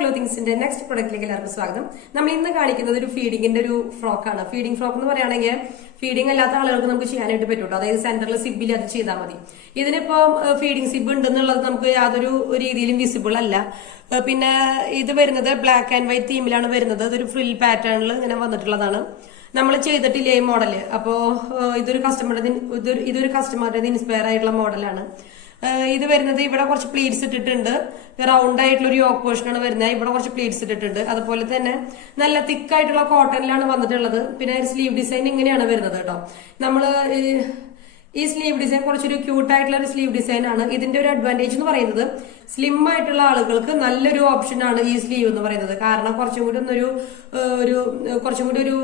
ക്ലോത്തിങ്സിന്റെ next പ്രൊഡക്റ്റിലേക്ക് എല്ലാവർക്കും സ്വാഗതം. നമ്മൾ ഇന്ന് കാണിക്കുന്നത് ഒരു ഫീഡിങ്ങിന്റെ ഒരു ഫ്രോക്കാണ്. ഫീഡിംഗ് ഫ്രോക്ക് എന്ന് പറയുകയാണെങ്കിൽ ഫീഡിംഗ് അല്ലാത്ത ആളുകൾക്ക് നമുക്ക് ചെയ്യാനായിട്ട് പറ്റും. അതായത് സെന്ററിൽ സിബിൽ അത് ചെയ്താൽ മതി. ഇതിനിപ്പോ ഫീഡിംഗ് സിബ് ഉണ്ടെന്നുള്ളത് നമുക്ക് യാതൊരു രീതിയിലും വിസിബിൾ അല്ല. പിന്നെ ഇത് വരുന്നത് ബ്ലാക്ക് ആൻഡ് വൈറ്റ് തീമിലാണ് വരുന്നത്. ഇതൊരു ഫ്രിൽ പാറ്റേണിൽ ഇങ്ങനെ വന്നിട്ടുള്ളതാണ്. നമ്മൾ ചെയ്തിട്ടില്ല ഈ മോഡല്. അപ്പോ ഇതൊരു കസ്റ്റമറുടെ ഇൻസ്പയർ ആയിട്ടുള്ള മോഡലാണ്. ഇത് വരുന്നത് ഇവിടെ കുറച്ച് പ്ലീറ്റ്സ് ഇട്ടിട്ടുണ്ട്. റൗണ്ട് ആയിട്ടുള്ള ഒരു യോക്ക് പോർഷൻ ആണ് വരുന്നത്. ഇവിടെ കുറച്ച് പ്ലീറ്റ്സ് ഇട്ടിട്ടുണ്ട്. അതുപോലെ തന്നെ നല്ല തിക്കായിട്ടുള്ള കോട്ടണിലാണ് വന്നിട്ടുള്ളത്. പിന്നെ സ്ലീവ് ഡിസൈൻ ഇങ്ങനെയാണ് വരുന്നത് കേട്ടോ. നമ്മള് ഈ സ്ലീവ് ഡിസൈൻ കുറച്ചൊരു ക്യൂട്ട് ആയിട്ടുള്ള ഒരു സ്ലീവ് ഡിസൈൻ ആണ്. ഇതിന്റെ ഒരു അഡ്വാൻറ്റേജ് എന്ന് പറയുന്നത് സ്ലിം ആയിട്ടുള്ള ആളുകൾക്ക് നല്ലൊരു ഓപ്ഷൻ ആണ് ഈ സ്ലീവ് എന്ന് പറയുന്നത്. കാരണം കുറച്ചും കൂടി ഒരു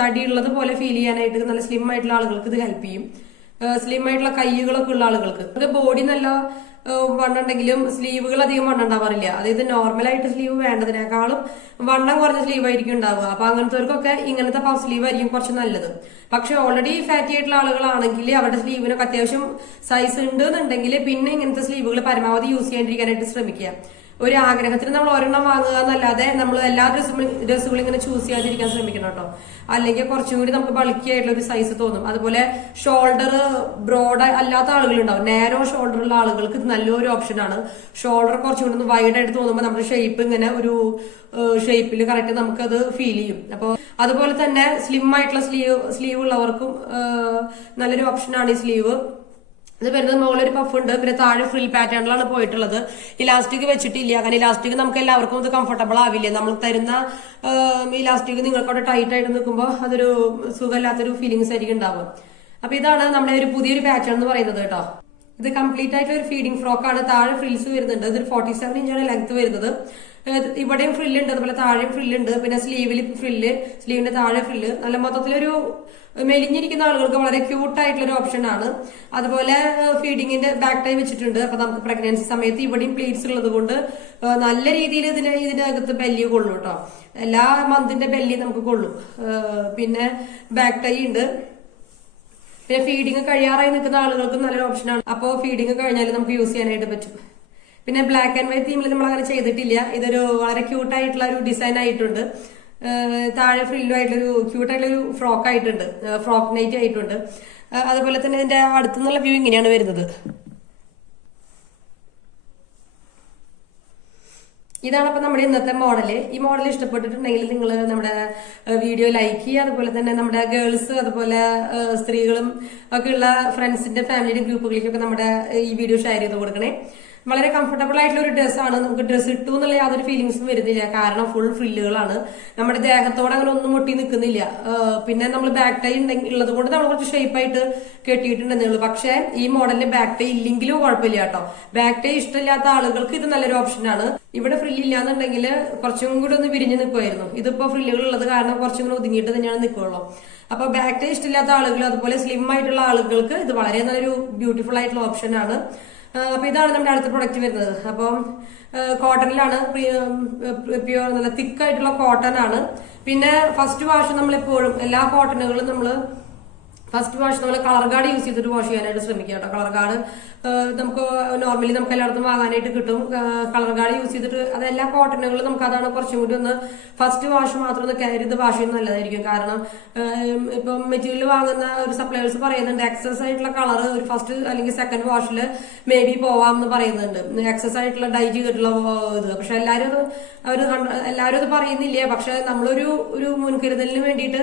തടിയുള്ളത് പോലെ ഫീൽ ചെയ്യാനായിട്ട് നല്ല സ്ലിം ആയിട്ടുള്ള ആളുകൾക്ക് ഇത് ഹെൽപ്പ് ചെയ്യും. സ്ലിം ആയിട്ടുള്ള കൈകളൊക്കെ ഉള്ള ആളുകൾക്ക് ബോഡി നല്ല വണ്ണുണ്ടെങ്കിലും സ്ലീവുകൾ അധികം വണ്ണം ഉണ്ടാവാറില്ല. അതായത് നോർമലായിട്ട് സ്ലീവ് വേണ്ടതിനേക്കാളും വണ്ണം കുറഞ്ഞ സ്ലീവ് ആയിരിക്കും ഉണ്ടാവുക. അപ്പൊ അങ്ങനത്തെവർക്കൊക്കെ ഇങ്ങനത്തെ പഫ് സ്ലീവ് ആയിരിക്കും കുറച്ച് നല്ലത്. പക്ഷെ ഓൾറെഡി ഫാറ്റി ആയിട്ടുള്ള ആളുകളാണെങ്കിൽ അവരുടെ സ്ലീവിനൊക്കെ അത്യാവശ്യം സൈസ് ഉണ്ട് എന്നുണ്ടെങ്കിൽ പിന്നെ ഇങ്ങനത്തെ സ്ലീവുകൾ പരമാവധി യൂസ് ചെയ്യാണ്ടിരിക്കാനായിട്ട് ശ്രമിക്കുക. ഒരു ആഗ്രഹത്തിന് നമ്മൾ ഒരെണ്ണം വാങ്ങുക എന്നല്ലാതെ നമ്മൾ എല്ലാ ഡ്രസ്സുകളും ഇങ്ങനെ ചൂസ് ചെയ്യാതിരിക്കാൻ ശ്രമിക്കണം കേട്ടോ. അല്ലെങ്കിൽ കുറച്ചും കൂടി നമുക്ക് ബൾക്കി ആയിട്ടുള്ള ഒരു സൈസ് തോന്നും. അതുപോലെ ഷോൾഡർ ബ്രോഡ് അല്ലാത്ത ആളുകളുണ്ടാവും. നാരോ ഷോൾഡർ ഉള്ള ആളുകൾക്ക് ഇത് നല്ലൊരു ഓപ്ഷനാണ്. ഷോൾഡർ കുറച്ചും കൂടി വൈഡ് ആയിട്ട് തോന്നുമ്പോൾ നമ്മുടെ ഷേപ്പ് ഇങ്ങനെ ഒരു ഷേപ്പിൽ കറക്റ്റ് നമുക്കത് ഫീൽ ചെയ്യും. അപ്പോൾ അതുപോലെ തന്നെ സ്ലിം ആയിട്ടുള്ള സ്ലീവ് ഉള്ളവർക്കും നല്ലൊരു ഓപ്ഷനാണ് ഈ സ്ലീവ്. ഇത് വരുന്നത് മുകളിലൊരു പഫ് ഉണ്ട്. പിന്നെ താഴെ ഫ്രിൽ പാറ്റേണിലാണ് പോയിട്ടുള്ളത്. ഇലാസ്റ്റിക് വെച്ചിട്ടില്ല. കാരണം ഇലാസ്റ്റിക് നമുക്ക് എല്ലാവർക്കും ഇത് കംഫർട്ടബിൾ ആവില്ല. നമ്മൾ തരുന്ന ഇലാസ്റ്റിക് നിങ്ങൾക്ക് അവിടെ ടൈറ്റ് ആയിട്ട് നിൽക്കുമ്പോൾ അതൊരു സുഖമില്ലാത്തൊരു ഫീലിങ്സ് ആയിരിക്കും ഉണ്ടാവുക. അപ്പൊ ഇതാണ് നമ്മുടെ ഒരു പുതിയൊരു പാറ്റേൺ എന്ന് പറയുന്നത് കേട്ടോ. ഇത് കംപ്ലീറ്റ് ആയിട്ടുള്ള ഒരു ഫീഡിംഗ് ഫ്രോക്കാണ്. താഴെ ഫ്രിൽസ് വരുന്നുണ്ട്. ഇതൊരു 47 ഇഞ്ചാണ് ലെങ്ത് വരുന്നത്. ഇവിടെയും ഫ്രില്ലുണ്ട്, അതുപോലെ താഴെയും ഫ്രില്ലുണ്ട്. പിന്നെ സ്ലീവിൽ ഫ്രില്ല്, സ്ലീവിന്റെ താഴെ ഫ്രില്ല്. നല്ല മൊത്തത്തിലൊരു മെലിഞ്ഞിരിക്കുന്ന ആളുകൾക്ക് വളരെ ക്യൂട്ട് ആയിട്ടുള്ള ഒരു ഓപ്ഷൻ ആണ്. അതുപോലെ ഫീഡിങ്ങിന്റെ ബാക്ക് ടൈ വെച്ചിട്ടുണ്ട്. അപ്പൊ നമുക്ക് പ്രഗ്നൻസി സമയത്ത് ഇവിടെയും പ്ലീറ്റ്സ് ഉള്ളത് കൊണ്ട് നല്ല രീതിയിൽ ഇതിനകത്ത് ബെല്ലി കൊള്ളും കേട്ടോ. എല്ലാ മന്തിന്റെ ബെല്ലി നമുക്ക് കൊള്ളും. പിന്നെ ബാക്ക് ടൈ ഉണ്ട്. പിന്നെ ഫീഡിങ് കഴിയാറായി നിൽക്കുന്ന ആളുകൾക്ക് നല്ലൊരു ഓപ്ഷനാണ്. അപ്പോൾ ഫീഡിങ് കഴിഞ്ഞാൽ നമുക്ക് യൂസ് ചെയ്യാനായിട്ട് പറ്റും. പിന്നെ ബ്ലാക്ക് ആൻഡ് വൈറ്റ് തീമിൽ നമ്മൾ അങ്ങനെ ചെയ്തിട്ടില്ല. ഇതൊരു വളരെ ക്യൂട്ടായിട്ടുള്ള ഒരു ഡിസൈൻ ആയിട്ടുണ്ട്. താഴെ ഫ്രില്ലുമായിട്ടൊരു ക്യൂട്ടായിട്ടുള്ളൊരു ഫ്രോക്ക് ആയിട്ടുണ്ട്. ഫ്രോക്ക് നൈറ്റ് ആയിട്ടുണ്ട്. അതുപോലെ തന്നെ ഇതിന്റെ അടുത്തുനിന്നുള്ള വ്യൂ ഇങ്ങനെയാണ് വരുന്നത്. ഇതാണ് അപ്പൊ നമ്മുടെ ഇന്നത്തെ മോഡല്. ഈ മോഡൽ ഇഷ്ടപ്പെട്ടിട്ടുണ്ടെങ്കിൽ നിങ്ങൾ നമ്മുടെ വീഡിയോ ലൈക്ക് ചെയ്യുക. അതുപോലെ തന്നെ നമ്മുടെ ഗേൾസ് അതുപോലെ സ്ത്രീകളും ഒക്കെ ഉള്ള ഫ്രണ്ട്സിന്റെ ഫാമിലിയുടെ ഗ്രൂപ്പുകളിലേക്കൊക്കെ നമ്മുടെ ഈ വീഡിയോ ഷെയർ ചെയ്ത് കൊടുക്കണേ. വളരെ കംഫർട്ടബിൾ ആയിട്ടുള്ള ഒരു ഡ്രസ്സാണ്. നമുക്ക് ഡ്രസ്സ് ഇട്ടു എന്നുള്ള യാതൊരു ഫീലിങ്സും വരുന്നില്ല. കാരണം ഫുൾ ഫ്രില്ലുകളാണ്. നമ്മുടെ ദേഹത്തോടെ അങ്ങനെ ഒന്നും മുട്ടി നിൽക്കുന്നില്ല. പിന്നെ നമ്മൾ ബാക്ക് ടൈ ഉള്ളത് കൊണ്ട് നമ്മൾ കുറച്ച് ഷേപ്പായിട്ട് കെട്ടിയിട്ടുണ്ടെന്നേ ഉള്ളൂ. പക്ഷേ ഈ മോഡലിന് ബാക്ക് ടൈ ഇല്ലെങ്കിലും കുഴപ്പമില്ല കേട്ടോ. ബാക്ക് ടൈ ഇഷ്ടമില്ലാത്ത ആളുകൾക്ക് ഇത് നല്ലൊരു ഓപ്ഷനാണ്. ഇവിടെ ഫ്രില്ല് ഇല്ലാന്നുണ്ടെങ്കിൽ കുറച്ചും കൂടി ഒന്ന് വിരിഞ്ഞ് നിൽക്കുമായിരുന്നു. ഇതിപ്പോ ഫ്രില്ലുകൾ ഉള്ളത് കാരണം കുറച്ചും കൂടി ഒതുങ്ങിയിട്ട് തന്നെയാണ് നിൽക്കുള്ളൂ. അപ്പൊ ബാക്ക് ടൈ ഇഷ്ടമില്ലാത്ത ആളുകൾ അതുപോലെ സ്ലിം ആയിട്ടുള്ള ആളുകൾക്ക് ഇത് വളരെ നല്ലൊരു ബ്യൂട്ടിഫുൾ ആയിട്ടുള്ള ഓപ്ഷനാണ്. അപ്പൊ ഇതാണ് നമ്മുടെ അടുത്ത പ്രൊഡക്റ്റ് വരുന്നത്. അപ്പം കോട്ടണിലാണ്, പ്യുവർ നല്ല തിക്കായിട്ടുള്ള കോട്ടൺ ആണ്. പിന്നെ ഫസ്റ്റ് വാഷ് നമ്മളെപ്പോഴും എല്ലാ കോട്ടണുകളും ഫസ്റ്റ് വാഷ് നമ്മൾ കളർ ഗാർഡ് യൂസ് ചെയ്തിട്ട് വാഷ് ചെയ്യാനായിട്ട് ശ്രമിക്കുക കേട്ടോ. കളർ ഗാർഡ് നമുക്ക് നോർമലി നമുക്ക് എല്ലായിടത്തും വാങ്ങാനായിട്ട് കിട്ടും. കളർ ഗാർഡ് യൂസ് ചെയ്തിട്ട് അത് എല്ലാ കോട്ടണുകളും നമുക്ക് അതാണ് കുറച്ചും കൂടി ഒന്ന് ഫസ്റ്റ് വാഷ് മാത്രം ഒന്ന് കെയർ ചെയ്ത് വാഷ് ചെയ്യുന്നത് നല്ലതായിരിക്കും. കാരണം ഇപ്പം മെറ്റീരിയൽ വാങ്ങുന്ന ഒരു സപ്ലയേഴ്സ് പറയുന്നുണ്ട് എക്സസ് ആയിട്ടുള്ള കളർ ഒരു ഫസ്റ്റ് അല്ലെങ്കിൽ സെക്കൻഡ് വാഷിൽ മേ ബി പോവാം എന്ന് പറയുന്നുണ്ട്. എക്സസ് ആയിട്ടുള്ള ഡൈ ചെയ്തിട്ടുള്ള ഇത്. പക്ഷെ എല്ലാവരും അത് പറയുന്നില്ല. പക്ഷെ നമ്മളൊരു മുൻകരുതലിന് വേണ്ടിയിട്ട്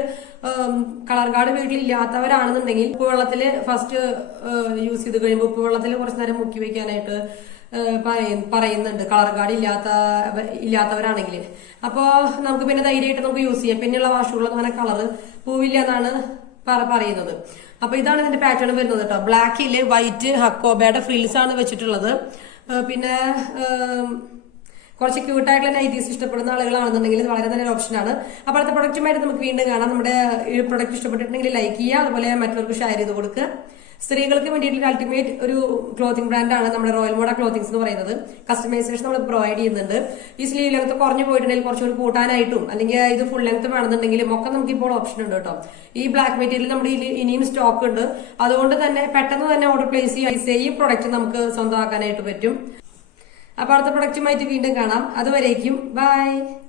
കളർ ഗാർഡ് വീട്ടിലില്ലാത്തവരാണെന്നുണ്ടെങ്കിൽ ഉപ്പുവെള്ളത്തില് ഫസ്റ്റ് യൂസ് ചെയ്ത് കഴിയുമ്പോൾ ഉപ്പുവെള്ളത്തിൽ കുറച്ച് നേരം മുക്കി വെക്കാനായിട്ട് പറയുന്നുണ്ട് കളർ ഗാർഡ് ഇല്ലാത്തവരാണെങ്കിൽ. അപ്പോ നമുക്ക് പിന്നെ ധൈര്യമായിട്ട് നമുക്ക് യൂസ് ചെയ്യാം. പിന്നെയുള്ള വാഷുകളൊന്നും അങ്ങനെ കളറ് പോവില്ല എന്നാണ് പറയുന്നത്. അപ്പൊ ഇതാണ് ഇതിന്റെ പാറ്റേൺ വരുന്നത് കേട്ടോ. ബ്ലാക്കില് വൈറ്റ് ഹക്കോബയുടെ ഫ്രിൽസ് ആണ് വെച്ചിട്ടുള്ളത്. പിന്നെ കുറച്ച് ക്യൂട്ടായിട്ടുള്ള നൈറ്റീസ് ഇഷ്ടപ്പെടുന്ന ആളുകളാണെന്നുണ്ടെങ്കിൽ ഇത് വളരെ നല്ലൊരു ഓപ്ഷനാണ്. അപ്പോൾ അടുത്ത പ്രൊഡക്റ്റുമായിട്ട് നമുക്ക് വീണ്ടും കാണാം. നമ്മുടെ ഈ പ്രൊഡക്റ്റ് ഇഷ്ടപ്പെട്ടിട്ടുണ്ടെങ്കിൽ ലൈക്ക് ചെയ്യുക. അതുപോലെ മറ്റുള്ളവർക്ക് ഷെയർ ചെയ്ത് കൊടുക്കുക. സ്ത്രീകൾക്ക് വേണ്ടിയിട്ടുള്ള അൾട്ടിമേറ്റ് ഒരു ക്ലോത്തിങ് ബ്രാൻഡാണ് നമ്മുടെ റോയൽ മോഡ ക്ലോത്തിങ്സ് എന്ന് പറയുന്നത്. കസ്റ്റമൈസേഷൻ നമ്മൾ പ്രൊവൈഡ് ചെയ്യുന്നുണ്ട്. ഈ സ്ലീവ് ലെങ്ത് കുറഞ്ഞു പോയിട്ടുണ്ടെങ്കിൽ കുറച്ചുകൂടി കൂട്ടാനായിട്ടും അല്ലെങ്കിൽ ഇത് ഫുൾ ലെങ്ത് വേണമെന്നുണ്ടെങ്കിലും ഒക്കെ നമുക്ക് ഇപ്പോൾ ഓപ്ഷൻ ഉണ്ട് കേട്ടോ. ഈ ബ്ലാക്ക് മെറ്റീരിയൽ നമ്മുടെ ഇനിയും സ്റ്റോക്ക് ഉണ്ട്. അതുകൊണ്ട് തന്നെ പെട്ടെന്ന് തന്നെ ഓർഡർ പ്ലേസ് ചെയ്യാൻ ഈ പ്രൊഡക്റ്റ് നമുക്ക് സ്വന്തമാക്കാനായിട്ട് പറ്റും. അപ്പൊ അടുത്ത പ്രൊഡക്റ്റുമായിട്ട് വീണ്ടും കാണാം. അതുവരേക്കും ബൈ.